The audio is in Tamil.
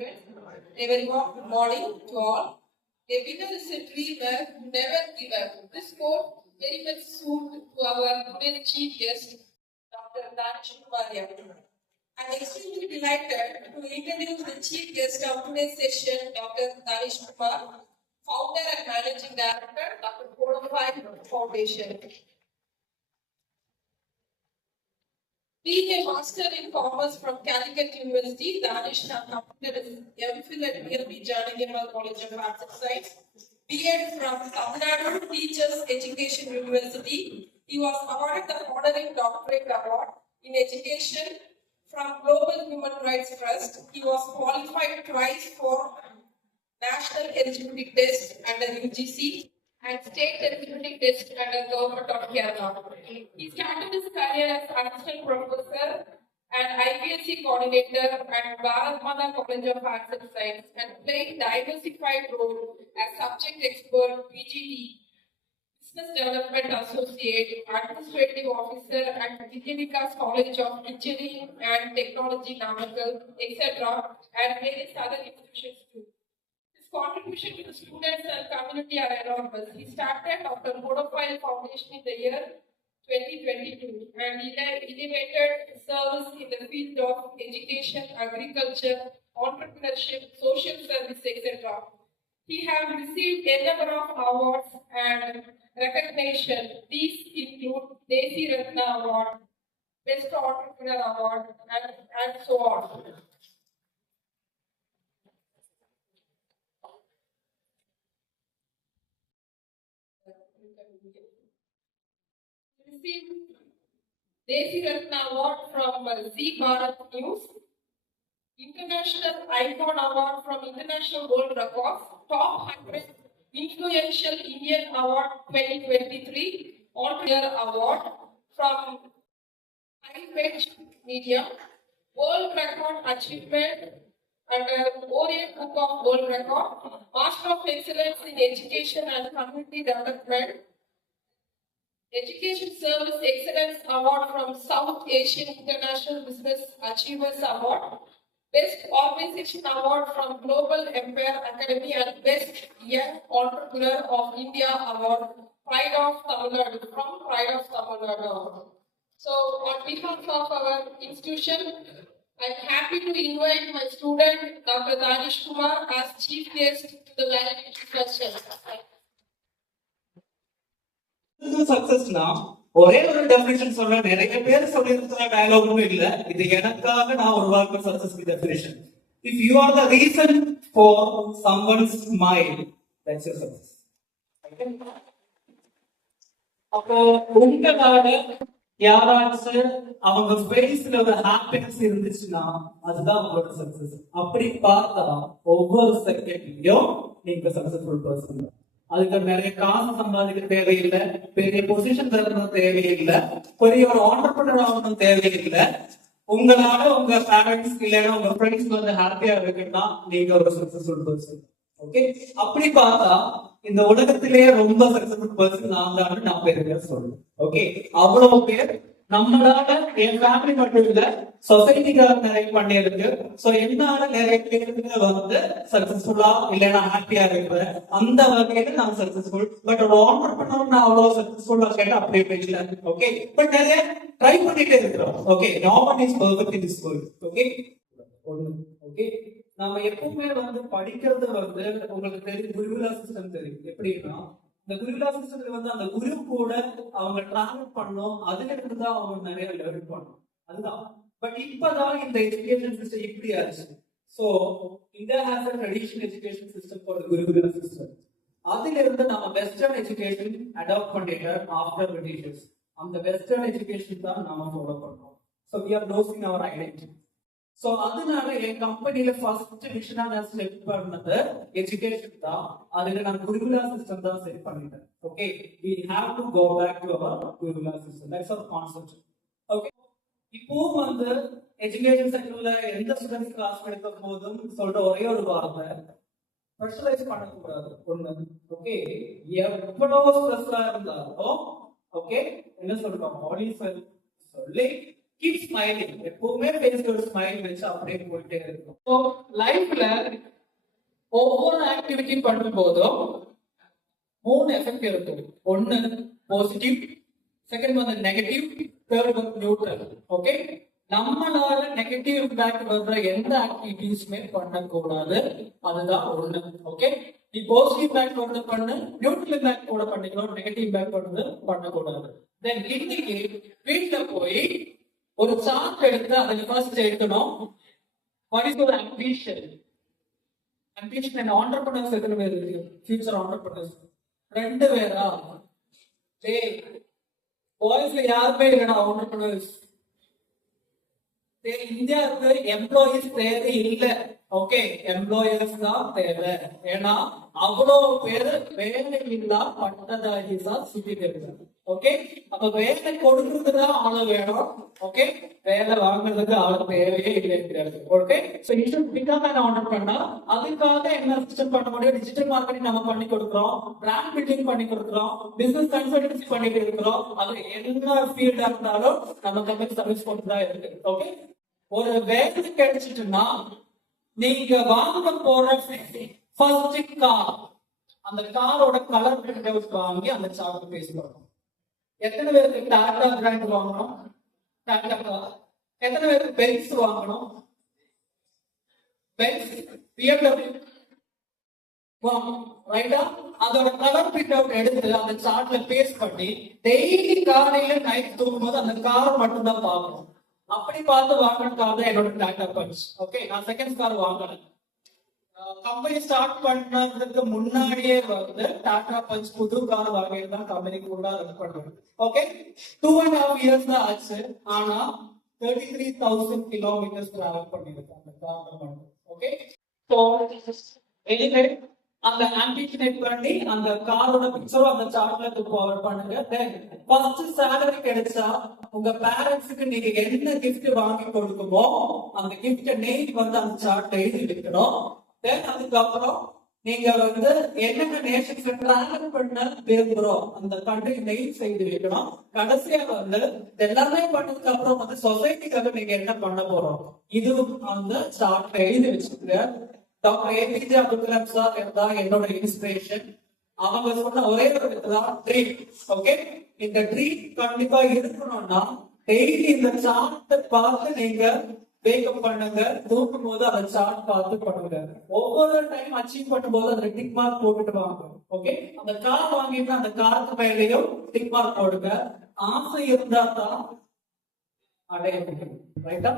A very good morning to all. A winner is a dreamer who never give up. This quote very much suited to our today's chief guest, Dr. Danish Kumar. I'm extremely delighted to introduce the chief guest of today's session, Dr. Danish Kumar, founder and managing director, Dr. Bodafide Foundation. Being a master in commerce from Calicut University, Danish has completed his MPhil at PLB Janagimal College of Arts and Science, B.Ed from Tamil Nadu Teachers Education University. He was awarded the Honorary Doctorate Award in Education from Global Human Rights Trust. He was qualified twice for National Eligibility Test under UGC and State Eligibility Test under Government of Kerala. He started his career as assistant professor and IPSC coordinator at Bharatmala College of Arts and Science and played diversified role as subject expert, PGD, Business Development Associate, Administrative Officer at Vijayvikas College of Engineering and Technology, Namakkal, etc. and various other institutions too. Contribution to the students and community are enormous. He started Dr. Bodafide Foundation in the year 2022 and elevated service in the field of education, agriculture, entrepreneurship, social service, etc. He has received a number of awards and recognition. These include Desi Ratna Award, Best Entrepreneur Award, and so on. Received Desi Ratna Award from Zee Bharat News, International Icon Award from International World Records, Top 100 Influential Indian Award 2023, Entrepreneur Award from High-Pitch Media, World Record Achievement under Orient Book of World Record, Master of Excellence in Education and Community Development, Education Service Excellence Award from South Asian International Business Achievers Award, Best Organization Award from Global Empire Academy and Best Young Entrepreneur of India Award, Pride of Tamil Nadu, from Pride of Tamil Nadu. So on behalf of our institution, I'm happy to invite my student Dr. Danish Kumar as chief guest to the valedictory session. சக்சஸ்னா ஒரே ஒரு டெஃபினிஷன் சொல்ல நிறைய பேர் சொல்லியிருக்கிற டயலாகும் இல்ல. இது எனக்காக நான் உருவாக்குற success definition. If you are the reason for someone's smile, that's your success. அப்போ உங்களால யாராச்சும் அவங்க ஃபேஸ்ல ஒரு ஹாப்பினஸ் இருந்துச்சுன்னா அதுதான் உங்களோட சக்சஸ். அப்படி பார்த்தா ஒவ்வொரு செகண்ட்லயும் நீங்க சக்சஸ்ஃபுல் பர்சன். அதுக்கு நிறைய காசு சம்பாதிக்க தேவையில்லை, பெரிய பொசிஷன் தரணும் தேவையில்லை, பெரிய ஒரு ஆண்டர்பிரினர் ஆகணும் தேவையில்லை. உங்களால உங்க பேரண்ட்ஸ் இல்லைன்னா உங்க ஃப்ரெண்ட்ஸ் வந்து ஹாப்பியா இருக்குன்னா நீங்க ஒரு சக்சஸ்ஃபுல் பர்சன். ஓகே, அப்படி பார்த்தா இந்த உலகத்திலேயே ரொம்ப சக்சஸ்ஃபுல் பர்சன் நான் தான் நான் பேர் சொல்லுவேன். ஓகே, அவ்வளவு பேர் நம்மளால என் ஃபேமிலி மட்டும் இல்ல சொசைட்டிக்காக நிறைய பண்ணியிருக்கு. சோ என்னால நிறைய பேருக்கு வந்து சக்சஸ்ஃபுல்லா இல்லைன்னா ஹாப்பியா இருக்கிற அந்த வகையில நான் சக்சஸ்ஃபுல். பட் ஒரு ஆண்டர்பிரினர் நான் அவ்வளவு சக்சஸ்ஃபுல்லா கேட்டா அப்படியே பேசல. ஓகே, பட் நிறைய ட்ரை பண்ணிட்டே இருக்கிறோம். Okay, no one is perfect in this world. Okay, okay, நாம எப்பவுமே வந்து படிக்கிறது வந்து உங்களுக்கு தெரியும், குருகுலா சிஸ்டம் தெரியும். எப்படின்னா இந்த குருகுலா சிஸ்டத்துல வந்து அந்த குரு கூட அவங்க டிராவல் பண்ணணும், அதுல இருந்து தான் அவங்க நிறைய லேர்ன் பண்ணணும். அதுதான். பட் இப்பதான் இந்த எஜுகேஷன் சிஸ்டம் இப்படி ஆச்சு. So India has a traditional education system for the Gurukula system. அதுல இருந்து நம்ம வெஸ்டர்ன் எஜுகேஷன் அடாப்ட் பண்ணிட்டு ஆஃப்டர் பிரிட்டிஷர்ஸ் அந்த வெஸ்டர்ன் எஜுகேஷன் தான் நாம ஃபாலோ பண்றோம். So we are losing our identity. So அதனால என் கம்பெனில ஃபர்ஸ்ட் மிஷனா நான் செட் பண்ணது எஜுகேஷன் தான். அதுல நான் குருகுலா சிஸ்டம் தான் செட் பண்ணிட்டேன். Okay, we have to go back to our Gurukula system. that's our concept. Okay, இப்போ வந்து எஜுகேஷன் செக்டர்ல எந்த ஸ்டூடெண்ட்ஸ் கிளாஸ் எடுக்க போதும் சொல்ற ஒரே ஒரு வார்த்தை, ப்ரெஷரைஸ் பண்ணக்கூடாது. ஒண்ணு, ஓகே, எவ்வளவு ஸ்ட்ரெஸ்ஸா இருந்தாலும் ஓகே என்ன சொல்றோம், சொல்லி கீப் ஸ்மைலிங். எப்பவுமே ஃபேஸ்ல ஒரு ஸ்மைல் வச்சு அப்படியே போயிட்டே இருக்கும். ஸோ லைஃப்ல ஒவ்வொரு ஆக்டிவிட்டி பண்ணும் போதும் 3 எஃபெக்ட் இருக்கு. ஒன்னு பாசிட்டிவ், செகண்ட் வந்து நெகட்டிவ், தேர்ட் வந்து நியூட்ரல். ஓகே, நம்மளால நெகட்டிவ் இம்பாக்ட் வர்ற எந்த ஆக்டிவிட்டிஸுமே பண்ணக்கூடாது. அதுதான் ஒண்ணு. ஓகே, நீ பாசிட்டிவ் இம்பாக்ட் வந்து பண்ணு, நியூட்ரல் இம்பாக்ட் கூட பண்ணிக்கலாம், நெகட்டிவ் இம்பாக்ட் வந்து பண்ணக்கூடாது. தென் இன்னைக்கு வீட்டுல போய் ஒரு சார்ட் எடுத்து அதை ஃபர்ஸ்ட் எடுக்கணும். What is your ambition? Ambition and entrepreneurs எத்தனை பேர் இருக்கு? ஃபியூச்சர் ஆண்டர்பிரினர்ஸ் 2 பேரா? டேய், பாய்ஸ்ல யாருமே இல்லடா ஆண்டர்பிரினர்ஸ். இந்தியாவுக்கு எம்ப்ளாயிஸ் தேவை இல்லை. ஓகே, எம்ப்ளாயர்ஸ் தான் தேவை. ஏன்னா அவ்வளவு பேரு வேலை இல்லா பட்டதாரிசா சுத்திட்டு இருக்காங்க. ஓகே, அப்ப வேலை கொடுக்கறதுதான் ஆளு வேணும். ஓகே, வேலை வாங்குறதுக்கு ஆளு தேவையே இல்லை. Okay, so you should become an entrepreneur. அதுக்காக என்ன சிஸ்டம் பண்ண முடியும்? டிஜிட்டல் மார்க்கெட்டிங் நம்ம பண்ணி கொடுக்குறோம், பிராண்ட் பில்டிங் பண்ணி கொடுக்குறோம், பிசினஸ் கன்சல்டன்சி பண்ணிட்டு இருக்கிறோம். அது எல்லா ஃபீல்டா இருந்தாலும் நம்ம கம்பெனி சர்வீஸ் கொண்டு தான் இருக்கு. ஓகே, ஒரு வேலை கிடைச்சிட்டுன்னா நீங்க வாங்க போற ஃபர்ஸ்ட் கார், அந்த காரோட கலர் பிரிண்ட் வாங்கி அந்த சார்ட் பேஸ் பண்ணணும். எத்தனை பேருக்கு டாடா பிராண்ட் வாங்கணும்? டாடா கார். எத்தனை பேருக்கு பென்ஸ் வாங்கணும்? பென்ஸ், BMW வாங்கணும். ரைட்டா? அதோட கலர் பிரிண்ட் அவுட் எடுத்து அந்த சார்ட்ல பேஸ்ட் பண்ணி டெய்லி காலையில நைட் தூங்கும்போது அந்த கார் மட்டும் தான் பார்க்கணும். அப்படி பார்த்து வாங்கின கார் தான் என்னோட டாடா பஞ்ச். ஓகே, நான் செகண்ட் கார் வாங்கினேன். கம்பெனி ஸ்டார்ட் பண்ணதுக்கு முன்னாடியே வந்து டாடா பஞ்ச் புது கார் வாங்கிட்டு கம்பெனி கூட ரன் பண்ணுவேன். ஓகே, 2.5 years தான் ஆச்சு. ஆனா 33,000 kilometers டிராவல் பண்ணிருக்கேன் அந்த கார். ஓகே, ஸோ எனிவே அந்த ஆம்பிஷன் பண்ணி அந்த காரோட பிக்சரோ அந்த சார்ட்ல ஃபார்வர்ட் பண்ணுங்க. தென் ஃபர்ஸ்ட் salary கிடைச்சா உங்க பேரண்ட்ஸ்க்கு நீங்க என்ன gift வாங்கி கொடுக்குமோ அந்த gift நேம் வந்து அந்த சார்ட்ல எழுதி வைக்கணும். தென் அதுக்கப்புறம் நீங்க வந்து என்னென்ன நேஷன்ஸ்ல டிராவல் பண்ண விரும்புறோம் அந்த கண்ட்ரி நெய்ம் செய்து வைக்கணும். கடைசியா வந்து எல்லாமே பண்ணதுக்கு அப்புறம் வந்து சொசைட்டிக்காக நீங்க என்ன பண்ண போறோம் இது அந்த சார்ட்ல எழுதி வச்சுக்க. Doctor APJ Abdul Kalam sir இருந்தா என்னோட இன்ஸ்பிரேஷன். அவங்க சொன்ன ஒரே ஒரு ட்ரீம். ஓகே, இந்த ட்ரீம் கண்டிப்பா இருக்கணும்னா டெய்லி இந்த சார்ட்டை பார்த்து நீங்க வேக்கப் பண்ணுங்க. தூக்கும் போது அந்த சார்ட் பார்த்து பண்ணுங்க. ஒவ்வொரு டைம் அச்சீவ் பண்ணும்போது அந்த டிக் மார்க் போட்டுட்டு வாங்க. ஓகே, அந்த கார் வாங்கிட்டு அந்த காருக்கு மேலேயும் டிக் மார்க் போடுங்க. ஆசை இருந்தா தான் அடைய முடியும். ரைட்டா?